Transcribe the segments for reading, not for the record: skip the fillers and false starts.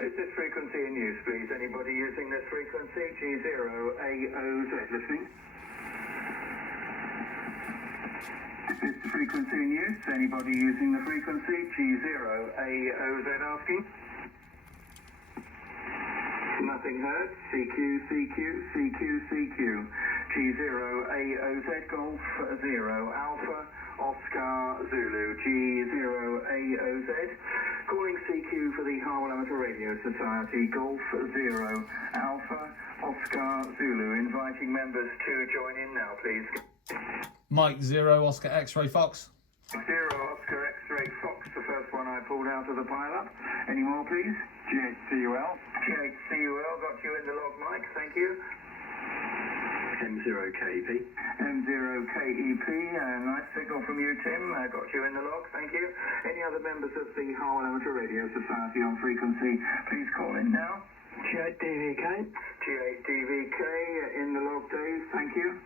Is this frequency in use, please? Anybody using this frequency? G0AOZ, listening? Is this the frequency in use? Anybody using the frequency? G0AOZ asking? Nothing heard. CQ, CQ, CQ, CQ. G0AOZ, Golf 0, Alpha, Oscar, Zulu. G0AOZ. Calling CQ for the Harwell Amateur Radio Society. Golf 0, Alpha, Oscar, Zulu. Inviting members to join in now, please. Mike 0, Oscar X-Ray Fox. 0, Oscar X-Ray Fox, the first one I pulled out of the pile-up. Any more, please? GHCUL. GHCUL, got you in the log, Mike, thank you. M0KEP. M0KEP, nice signal from you, Tim. Got you in the log, thank you. Any other members of the Harwell Amateur Radio Society on frequency, please call in now. G8DVK. G8DVK, in the log, Dave, thank you.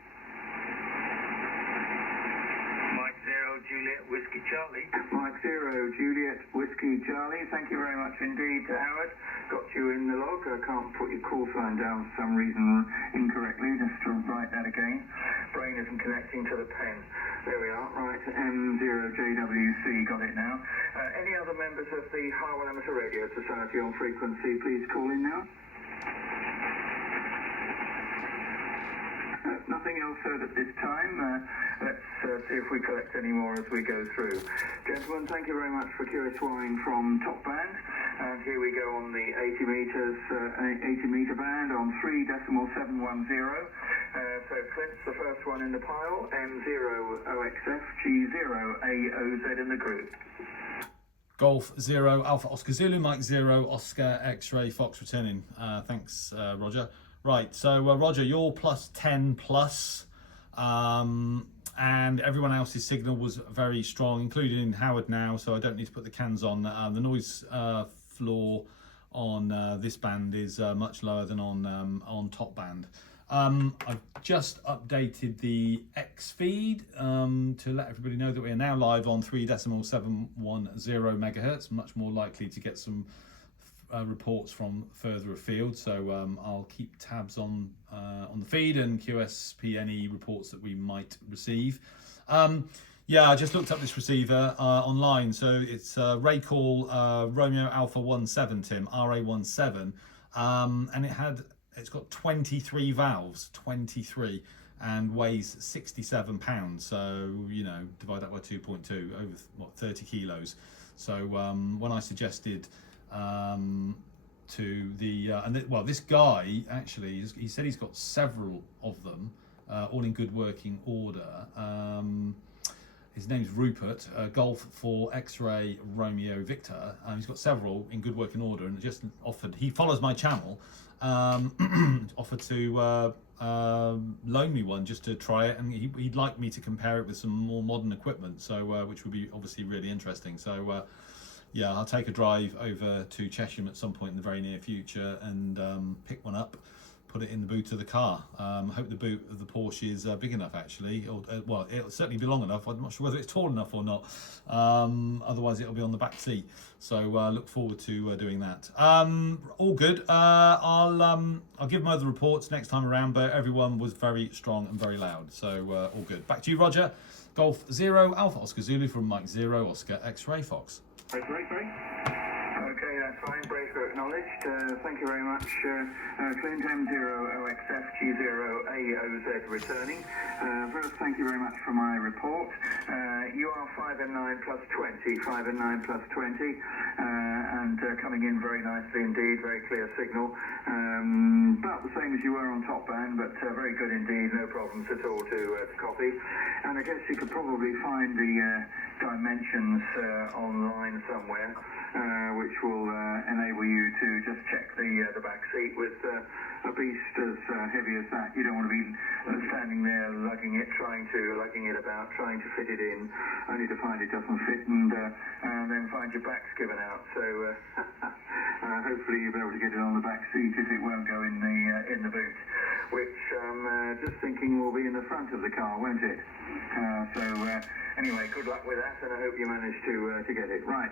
Mike 0, Juliet Whiskey Charlie. Mike 0, Juliet Whiskey Charlie. Thank you very much indeed, Howard. Got you in the log. I can't put your call sign down for some reason incorrectly. Just to write that again. Brain isn't connecting to the pen. There we are. Right, M0JWC. Got it now. Any other members of the Harwell Amateur Radio Society on frequency, please call in now. Nothing else heard at this time. Let's see if we collect any more as we go through. Gentlemen, thank you very much for QS-Ying from top band. And here we go on the 80 meter band on 3.710. So Clint's the first one in the pile. M0OXF, G0AOZ in the group. Golf 0, Alpha Oscar Zulu, Mike 0, Oscar X-Ray Fox returning. Thanks, Roger. Right, so Roger, you're plus 10 plus, and everyone else's signal was very strong, including Howard now, so I don't need to put the cans on. The noise floor on this band is much lower than on top band. I've just updated the X feed to let everybody know that we are now live on 3.710 megahertz, much more likely to get some reports from further afield, so I'll keep tabs on the feed and QSP any reports that we might receive. Yeah, I just looked up this receiver online, so it's Raycall Romeo Alpha 17, Tim, RA17, and it's got 23 valves, 23, and weighs 67 pounds. So, you know, divide that by 2.2, over what, 30 kilos. So when I suggested to the well, this guy actually he said he's got several of them, all in good working order. His name's Rupert, Golf for X-Ray Romeo Victor. He's got several in good working order, and just offered. He follows my channel. Offered to loan me one just to try it, and he'd like me to compare it with some more modern equipment. So which would be obviously really interesting. So. Yeah, I'll take a drive over to Cheshire at some point in the very near future and pick one up, put it in the boot of the car. I hope the boot of the Porsche is big enough, actually. Or, well, it'll certainly be long enough. I'm not sure whether it's tall enough or not. Otherwise, it'll be on the back seat. So look forward to doing that. All good. I'll give my other reports next time around, but everyone was very strong and very loud. So all good. Back to you, Roger. Golf 0, Alpha Oscar Zulu from Mike 0, Oscar X-Ray Fox. Break. Okay, that's fine. Breaker acknowledged. Thank you very much. Clint M0OXF G0AOZ returning. First, thank you very much for my report. You are 5 and 9 plus 20. 5 and 9 plus 20. And coming in very nicely indeed. Very clear signal. About the same as you were on top band, but very good indeed. No problems at all to copy. And I guess you could probably find the dimensions online somewhere, which will enable you to just check the back seat with a beast as heavy as that. You don't want to be standing there lugging it about, trying to fit it in, only to find it doesn't fit, and then find your back's given out. So hopefully you'll be able to get it on the back seat if it won't go in the boot, which I'm just thinking will be in the front of the car, won't it? Anyway, good luck with that, and I hope you manage to get it. Right,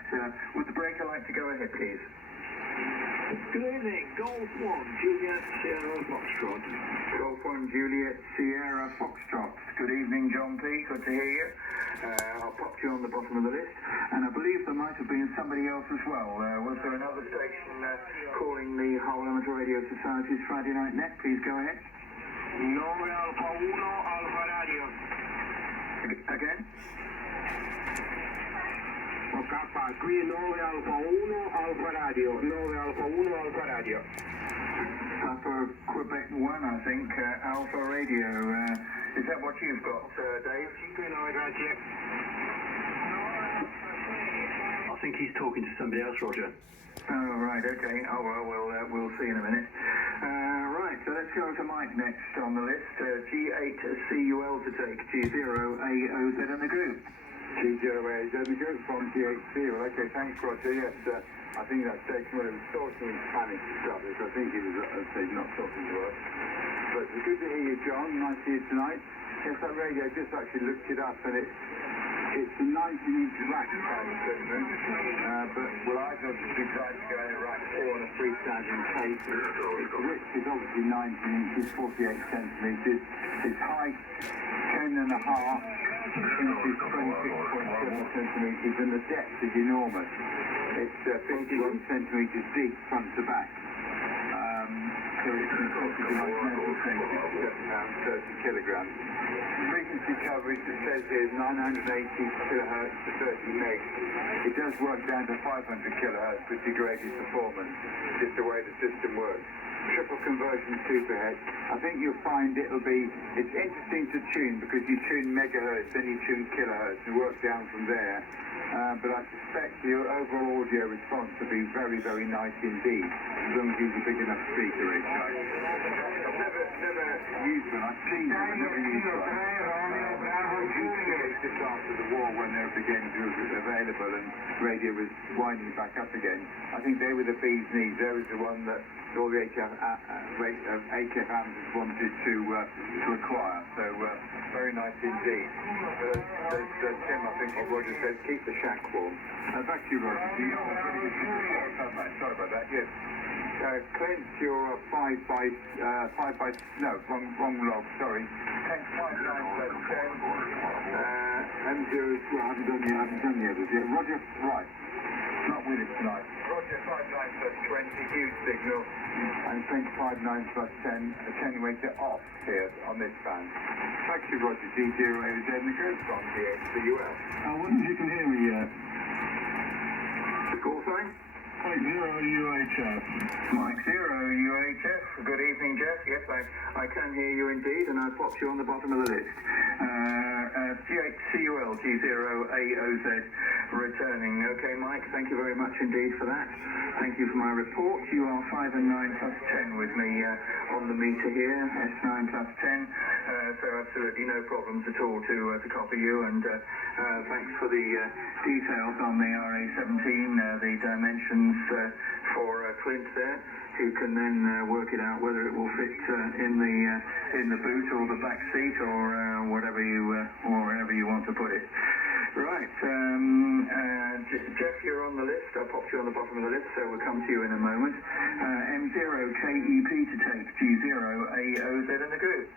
would the breaker like to go ahead, please? Good evening, Golf 1, Juliet Sierra Foxtrot. Golf 1, Juliet Sierra Foxtrot. Good evening, John P. Good to hear you. I'll pop you on the bottom of the list. And I believe there might have been somebody else as well. Was there another station calling the Harwell Radio Society's Friday Night Net? Please go ahead. 9 Alfa 1 Alfa Radio. Again? K, qui 9 Alfa 1 Alfa Radio. 9 Alfa 1 Alfa Radio. Papa Quebec 1, I think, Alpha Radio. Is that what you've got, Dave? I think he's talking to somebody else, Roger. Oh, right, okay. Oh, well, we'll see in a minute. Right, so let's go to Mike next on the list. G8CUL to take, G0AOZ in the group. G0AOZ in the group from G8CUL. Okay, thanks, Roger. Yes, I think that station was talking in Spanish to start with, so I think he was, not talking to us. But it's good to hear you, John. Nice to hear you tonight. Yes, that radio, I just actually looked it up, and it's a 19-inch rack kind of equipment, but well, I thought it's designed to go in a rack 4 and a freestanding case. Its width is obviously 19 inches, 48 centimetres. Its height, 10 and a half inches, 26.7 centimetres, and the depth is enormous. It's 51 centimetres deep, front to back. So it's impossible like metal thing, 57 pounds, 30 kilograms. Frequency coverage, it says here, is 980 kilohertz to 30 megs. It does work down to 500 kilohertz with degraded performance, just the way the system works. Triple conversion superhead. I think you'll find it's interesting to tune because you tune megahertz, then you tune kilohertz and work down from there. But I suspect your overall audio response will be very, very nice indeed, as long as you use a big enough speaker, Rich. I've never used one. I've seen them, I've never used one. Just after the war, when they began to be available and radio was winding back up again, I think they were the bee's knees. There was the one that all the HFMs wanted to acquire. So very nice indeed. As Tim, I think, what Roger said, keep the shack warm. Back to you, Roger. Sorry about that. Yes. Clint, you're 5 by wrong log. Sorry. 10.9+10. M0, I haven't done the others yet. Roger, right. Not with us tonight. Roger 59+20, huge signal. And Clint 59+10, attenuator off here on this band. Thank you, Roger. G0AOZ in the group from G8CUL. I wonder if you can hear me yet. The call sign? Mike 0 UHF. Mike 0 UHF. Good evening, Jeff. Yes, I can hear you indeed, and I've popped you on the bottom of the list. G8CUL, G0AOZ returning. Okay, Mike, thank you very much indeed for that. Thank you for my report. You are 5 and 9+10 with me on the meter here, S9+10. So absolutely no problems at all to copy you, and thanks for the details on the RA17, the dimensions for Clint there, who can then work it out whether it will fit in the boot or the back seat or whatever you want to put it. Right, Jeff, you're on the list. I popped you on the bottom of the list, so we'll come to you in a moment. M0KEP to take, G0AOZ in the group.